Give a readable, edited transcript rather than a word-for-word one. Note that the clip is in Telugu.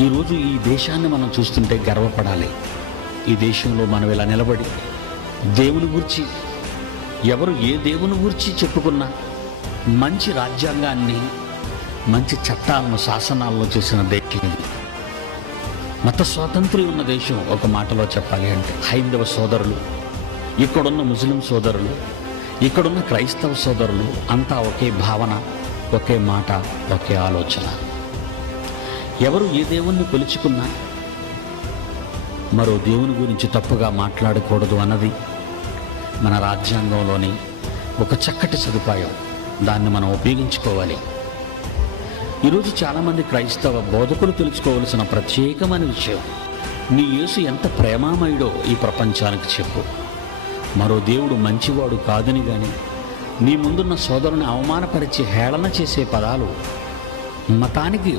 ఈరోజు ఈ దేశాన్ని మనం చూస్తుంటే గర్వపడాలి. ఈ దేశంలో మనం ఇలా నిలబడి దేవుని గురించి, ఎవరు ఏ దేవుని గురించి చెప్పుకున్నా మంచి రాజ్యాంగాన్ని, మంచి చట్టాలను, శాసనాలను చేసిన దేశం ఇది. మత స్వాతంత్ర్యం ఉన్న దేశం. ఒక మాటలో చెప్పాలి అంటే హైందవ సోదరులు, ఇక్కడున్న ముస్లిం సోదరులు, ఇక్కడున్న క్రైస్తవ సోదరులు అంతా ఒకే భావన, ఒకే మాట, ఒకే ఆలోచన. ఎవరు ఏ దేవుణ్ణి కొలుచుకున్నా మరో దేవుని గురించి తప్పుగా మాట్లాడకూడదు అన్నది మన రాజ్యాంగంలోని ఒక చక్కటి సదుపాయం. దాన్ని మనం ఉపయోగించుకోవాలి. ఈరోజు చాలామంది క్రైస్తవ బోధకులు తెలుసుకోవలసిన ప్రత్యేకమైన విషయం, నీ యేసు ఎంత ప్రేమామయుడో ఈ ప్రపంచానికి చెప్పు. మరో దేవుడు మంచివాడు కాదని కానీ, నీ ముందున్న సోదరుని అవమానపరిచి హేళన చేసే పదాలు మతానికి